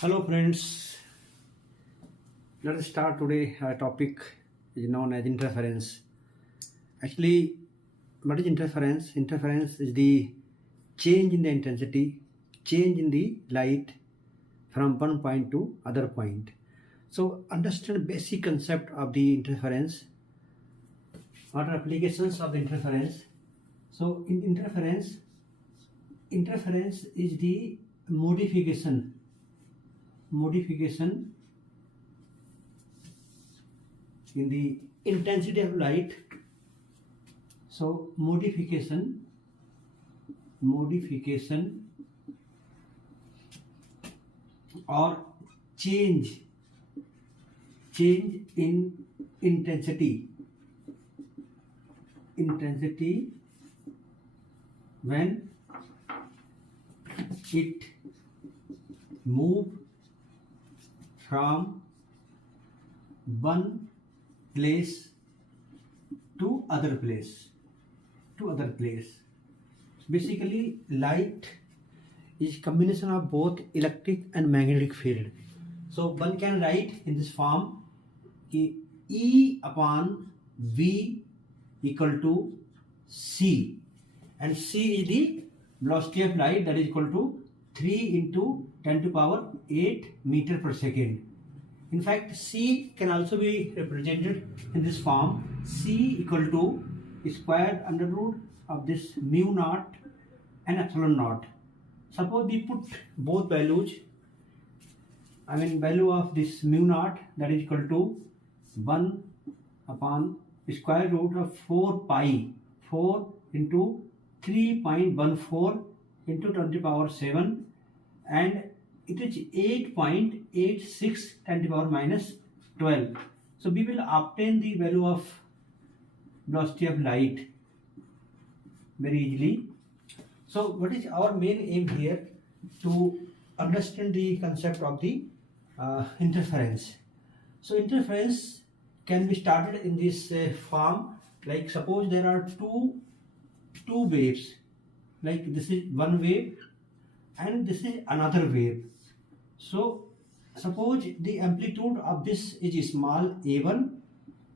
Hello friends, let us start today. Our topic is known as interference. Actually, what is interference? Interference is the change in the intensity, change in the light from one point to other point. So understand basic concept of the interference. What are applications of the interference? So in interference is the modification in the intensity of light. So modification or change in intensity when it move from one place to other place. Basically, light is combination of both electric and magnetic field. So one can write in this form E upon V equal to C, and C is the velocity of light, that is equal to 3 into 10 to power 8 meter per second. In fact, C can also be represented in this form: C equal to square under root of this mu naught and epsilon naught. Suppose we put both values, value of this mu naught, that is equal to 1 upon square root of 4 into 3.14 into 10 to the power 7, and it is 8.86 10 to the power minus 12. So we will obtain the value of velocity of light very easily. So what is our main aim here? To understand the concept of the interference. So interference can be started in this form. Like suppose there are two waves, like this is one wave and this is another wave. So suppose the amplitude of this is small a1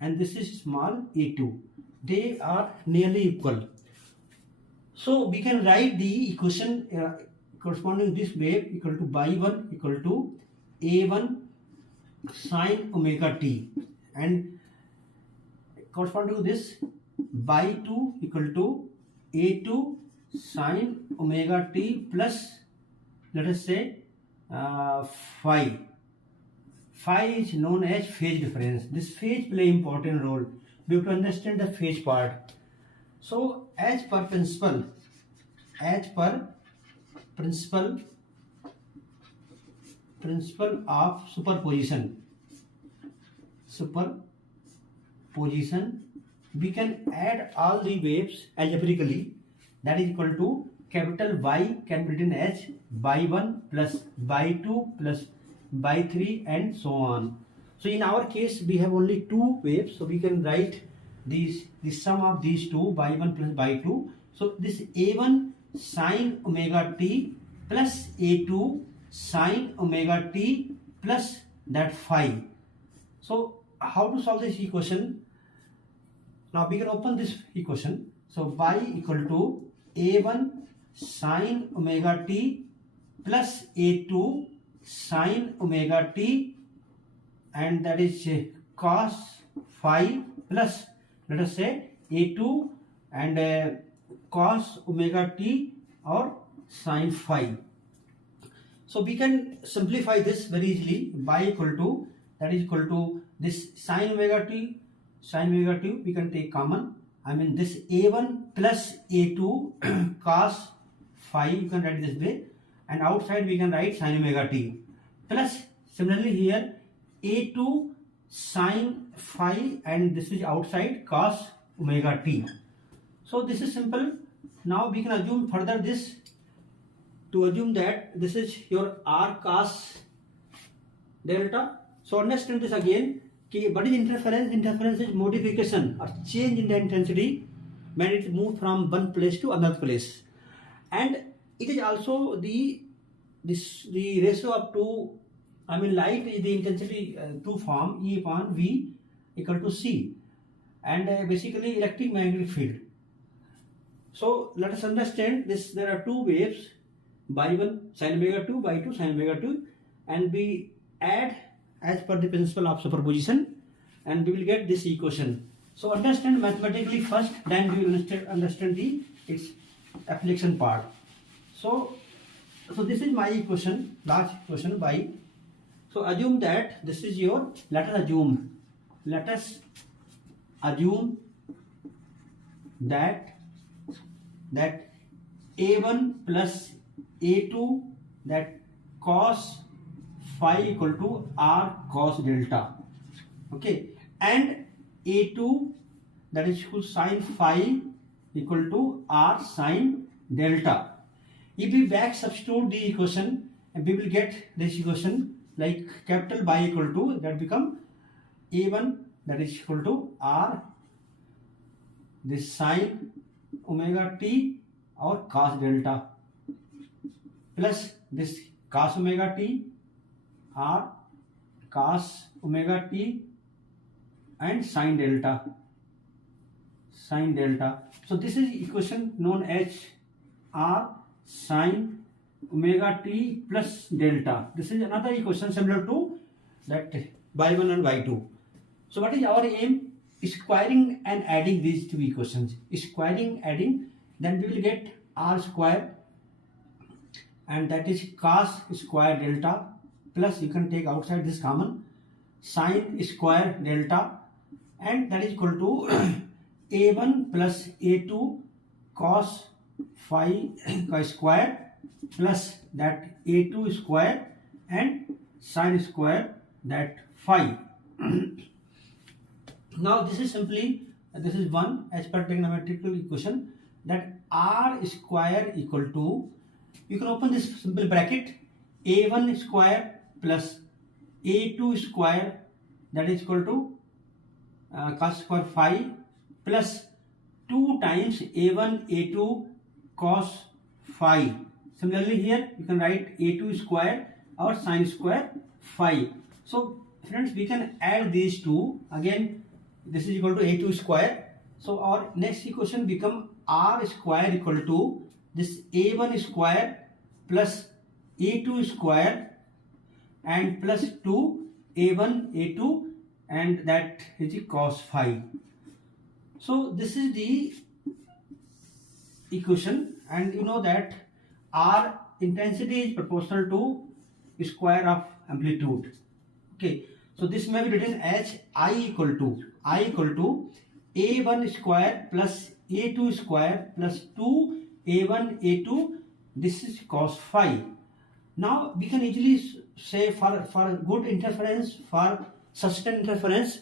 and this is small a2. They are nearly equal. So we can write the equation corresponding to this wave equal to y1 equal to a1 sine omega t, and corresponding to this y2 equal to a2 sine omega t plus, let us say, phi. Phi is known as phase difference. This phase play important role. We have to understand the phase part. So as per principle of superposition, we can add all the waves algebraically. That is equal to capital Y can be written as y1 plus y2 plus y3 and so on. So in our case we have only two waves, so we can write the sum of these two, y1 plus y2. So this a1 sine omega t plus a2 sine omega t plus that phi. So how to solve this equation? Now we can open this equation. So y equal to a1 sine omega t plus a2 sine omega t, and that is cos phi plus, let us say, a2 and cos omega t or sine phi. So we can simplify this very easily. Y equal to, that is equal to this sine omega t we can take common. This a1 plus a2 cos phi, you can write this way, and outside we can write sine omega t plus, similarly here, a2 sine phi, and this is outside cos omega t. So this is simple. Now we can assume further this, to assume that this is your r cos delta. So understand this again. What is interference? Interference is modification or change in the intensity when it moves from one place to another place, and it is also the ratio of two I mean light is the intensity to form E upon V equal to C, and basically electromagnetic field. So let us understand this. There are two waves, by 1 sin omega 2, by 2 sin omega 2, and we add as per the principle of superposition, and we will get this equation. So understand mathematically first, then we will understand the its application part. So this is my equation, large equation by. So assume that this is your. Let us assume that A1 plus A2, that cos phi equal to R cos delta. Okay, and A2, that is equal sin phi equal to R sin delta. If we back substitute the equation, and we will get this equation like capital by equal to, that become A1, that is equal to R this sin omega t or cos delta, plus this cos omega t or cos omega t and sin delta. So this is equation known as R sin omega t plus delta. This is another equation similar to that by 1 and by 2. So what is our aim? Squaring and adding these two equations. Squaring, adding, then we will get R square, and that is cos square delta, plus you can take outside this common, sin square delta, and that is equal to A1 plus A2 cos phi square, plus that A2 square and sin square that phi. Now this is simply, this is one as per trigonometrical equation, that R square equal to, you can open this simple bracket, A1 square plus A2 square, that is equal to cos square phi, plus 2 times A1 A2 cos phi. Similarly here you can write A2 square or sin square phi. So friends, we can add these two again. This is equal to A2 square. So our next equation become R square equal to this A1 square plus A2 square and plus 2 A1 A2, and that is the cos phi. So this is the equation, and you know that R intensity is proportional to square of amplitude. Okay, so this may be written as I equal to A1 square plus A2 square plus 2 A1 A2, this is cos phi. Now we can easily say for good interference, for sustained interference,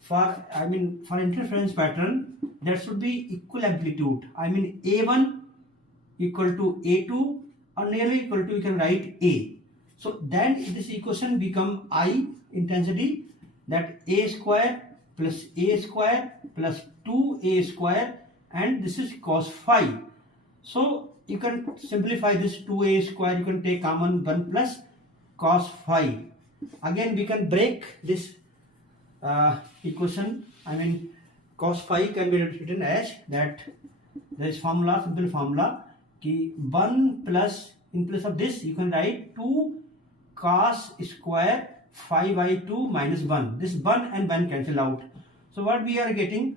for interference pattern, there should be equal amplitude. I mean A1 equal to A2 or nearly equal to, you can write A. So then this equation become I intensity, that A square plus 2A square, and this is cos phi. So you can simplify this 2A square, you can take common 1 plus cos phi. Again we can break this equation. I mean cos phi can be written as that, there is formula, simple formula, ki 1 plus, in place of this you can write 2 cos square phi by 2 minus 1. This 1 and 1 cancel out. So what we are getting,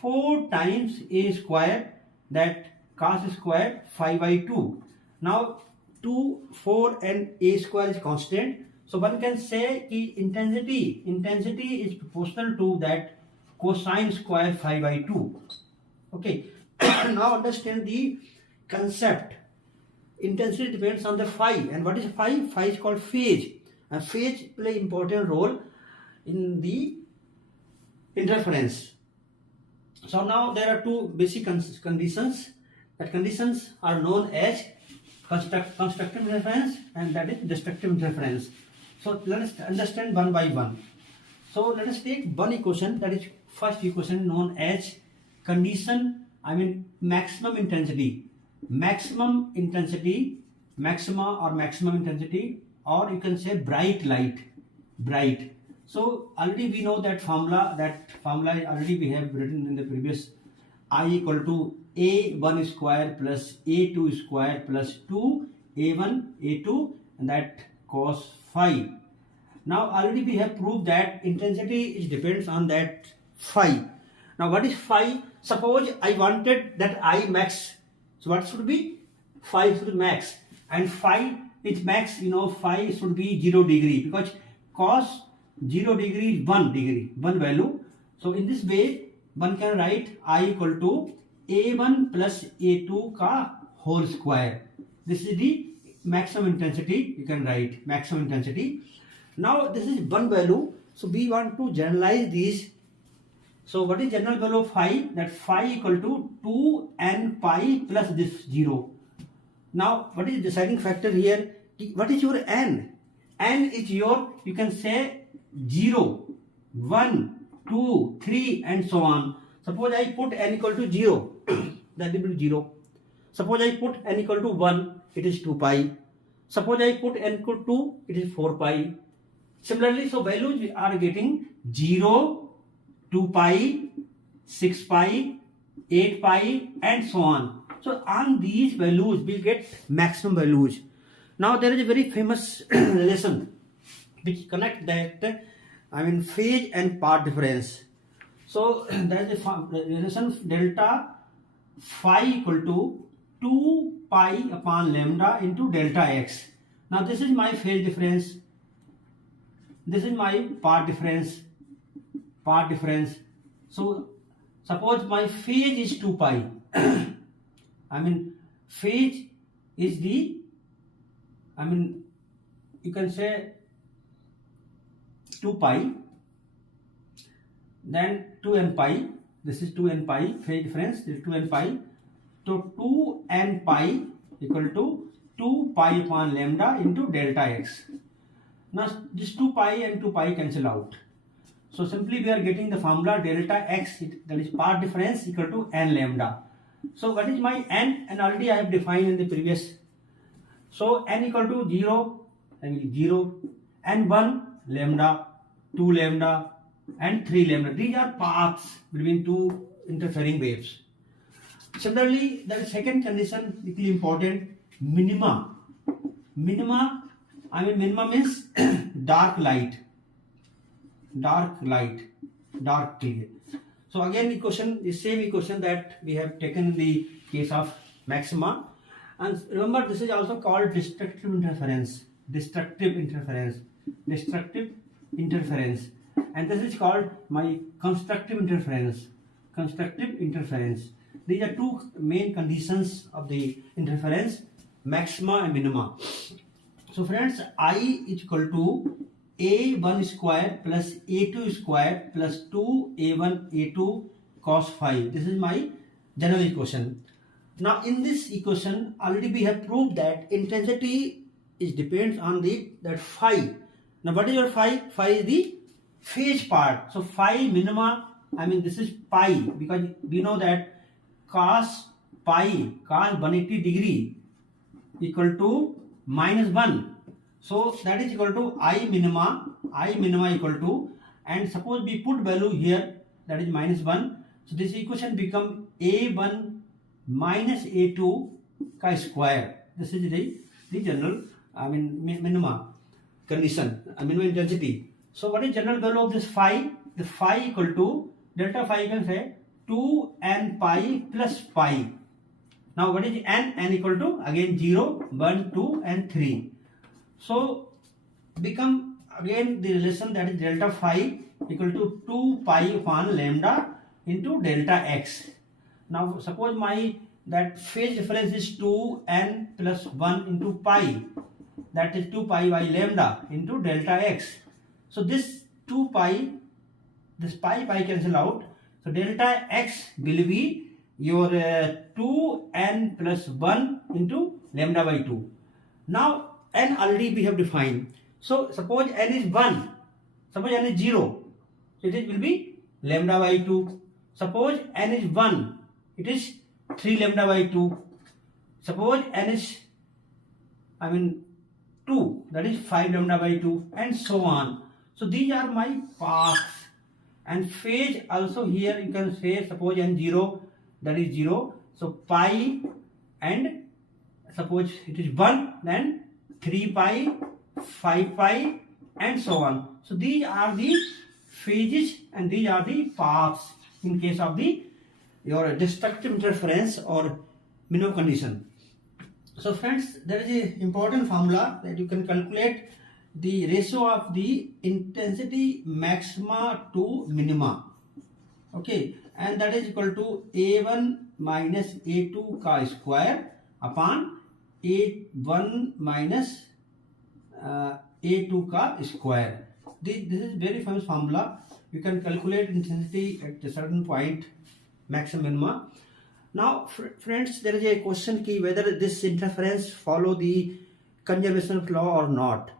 4 times A square, that cos square phi by 2. Now 2, 4 and A square is constant. So one can say ki intensity is proportional to that cosine square phi by 2. Okay. Now understand the concept. Intensity depends on the phi. And what is phi? Phi is called phase. And phase play important role in the interference. So now there are two basic conditions. That conditions are known as constructive interference and that is destructive interference. So let us understand one by one. So let us take one equation, that is first equation known as condition, maximum intensity or you can say bright light, bright. So already we know that formula already we have written in the previous. I equal to a1 square plus a2 square plus 2 a1 a2, and that cos phi. Now already we have proved that intensity is depends on that phi. Now what is phi? Suppose I wanted that I max. So what should be? Phi should be max, and phi is max. You know, phi should be 0 degree, because cos 0 degree is 1 degree, one value. So in this way one can write I equal to a1 plus a2 ka whole square. This is the maximum intensity. You can write maximum intensity. Now this is one value, so we want to generalize these. So what is general value of phi? That phi equal to 2n pi plus this 0. Now what is deciding factor here? What is your n? N is your, you can say 0, 1, 2, 3 and so on. Suppose I put n equal to 0, that will be 0. Suppose I put n equal to 1, it is 2 pi. Suppose I put n equal to 2, it is 4 pi. Similarly, so values we are getting 0, 2 pi, 6 pi, 8 pi and so on. So on these values we get maximum values. Now there is a very famous relation which connect that, I mean, phase and path difference. So there is a relation delta phi equal to 2 pi upon lambda into delta x. Now this is my phase difference. This is my path difference. So suppose my phase is 2 pi. I mean, phase is the, I mean, you can say 2 pi, then 2n pi. This is 2n pi, phase difference, this is 2n pi. So 2n pi equal to 2 pi upon lambda into delta x. Now this 2 pi and 2 pi cancel out. So simply we are getting the formula delta x, that is path difference, equal to n lambda. So what is my n? And already I have defined in the previous. So n equal to 0, I mean 0, and 1 lambda, 2 lambda and 3 lambda. These are paths between two interfering waves. Similarly, the second condition equally important, minima. Minima, I mean minima means dark light, dark clear. So again equation, the same equation that we have taken in the case of maxima. And remember, this is also called destructive interference. And this is called my constructive interference. These are two main conditions of the interference, maxima and minima. So friends, I is equal to a1 square plus a2 square plus 2a1 a2 cos phi. This is my general equation. Now in this equation already we have proved that intensity is depends on the that phi. Now what is your phi? Phi is the phase part. So phi minima, I mean this is pi, because we know that cos 180 degree equal to -1. So that is equal to I minima equal to, and suppose we put value here, that is -1. So this equation become a1 minus a2 ka square. This is the general, I mean minima condition, minimum intensity. So what is general value of this phi? The phi equal to delta phi, you can say 2n pi plus pi. Now what is n? N equal to again 0, 1, 2 and 3. So become again the relation, that is delta phi equal to 2 pi upon lambda into delta x. Now suppose my that phase difference is 2n plus 1 into pi, that is 2 pi by lambda into delta x. So this 2 pi, this pi cancel out. So delta x will be your 2n plus 1 into lambda by 2. Now n already we have defined. So suppose n is 1, suppose n is 0, so it will be lambda by 2. Suppose n is 1, it is 3 lambda by 2. Suppose n is, I mean 2, that is 5 lambda by 2, and so on. So these are my paths. And phase also here you can say, suppose n0, that is 0. So pi, and suppose it is 1, then 3 pi, 5 pi, and so on. So these are the phases and these are the paths in case of the your destructive interference or minimum condition. So friends, there is an important formula that you can calculate the ratio of the intensity maxima to minima. Okay, and that is equal to A1 minus A2 ka square upon A1 minus A2 ka square. This is very famous formula. You can calculate intensity at a certain point, maximum minima. Now friends, there is a question key whether this interference follow the conservation law or not.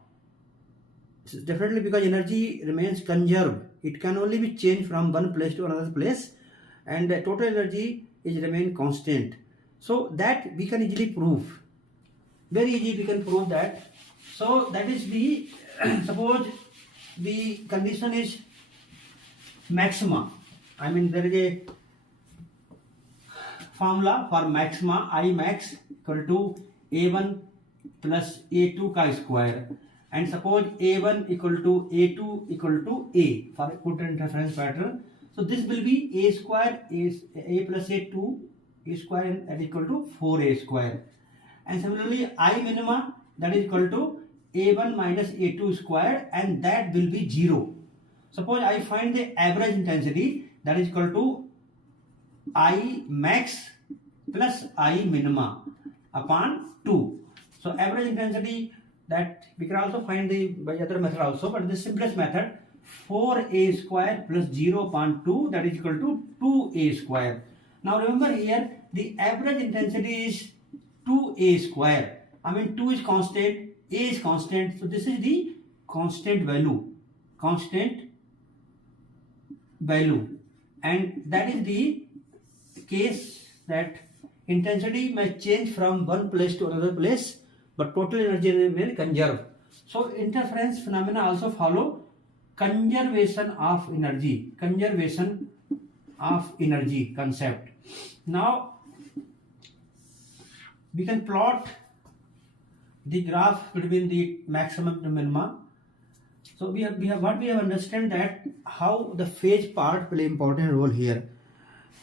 Definitely, because energy remains conserved. It can only be changed from one place to another place, and the total energy is remain constant. So that we can easily prove. Very easy we can prove that. So that is the suppose the condition is maxima. I mean there is a formula for maxima, I max equal to A1 plus A2 ka square, and suppose A1 equal to A2 equal to A for equatorial interference pattern. So this will be A square is A plus A2 A square, and that is equal to 4A square. And similarly I minima, that is equal to A1 minus A2 square, and that will be 0. Suppose I find the average intensity, that is equal to I max plus I minima upon 2. So average intensity, that we can also find the by other method also, but the simplest method, 4A square plus 0 upon 2, that is equal to 2A square. Now remember here the average intensity is 2A square. I mean 2 is constant, A is constant, so this is the constant value, and that is the case that intensity may change from one place to another place, but total energy remain conserved. So interference phenomena also follow conservation of energy concept. Now we can plot the graph between the maximum to minima. So we have understand that how the phase part play important role here.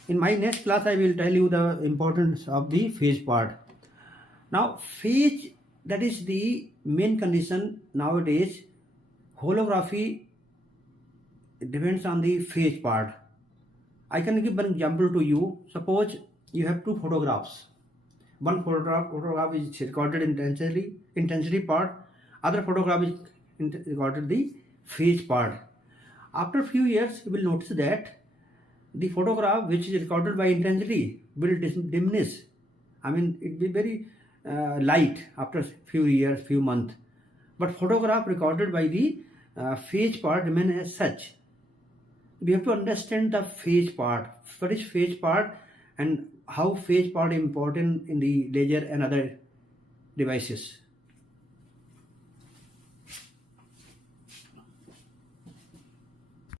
In my next class I will tell you the importance of the phase part. Now phase, that is the main condition nowadays. Holography depends on the phase part. I can give one example to you. Suppose you have two photographs. One photograph is recorded intensity part. Other photograph is recorded the phase part. After a few years, you will notice that the photograph which is recorded by intensity will diminish. I mean, it will be very light after few years, few months. But photograph recorded by the phase part remain as such. We have to understand the phase part. What is phase part and how phase part is important in the laser and other devices.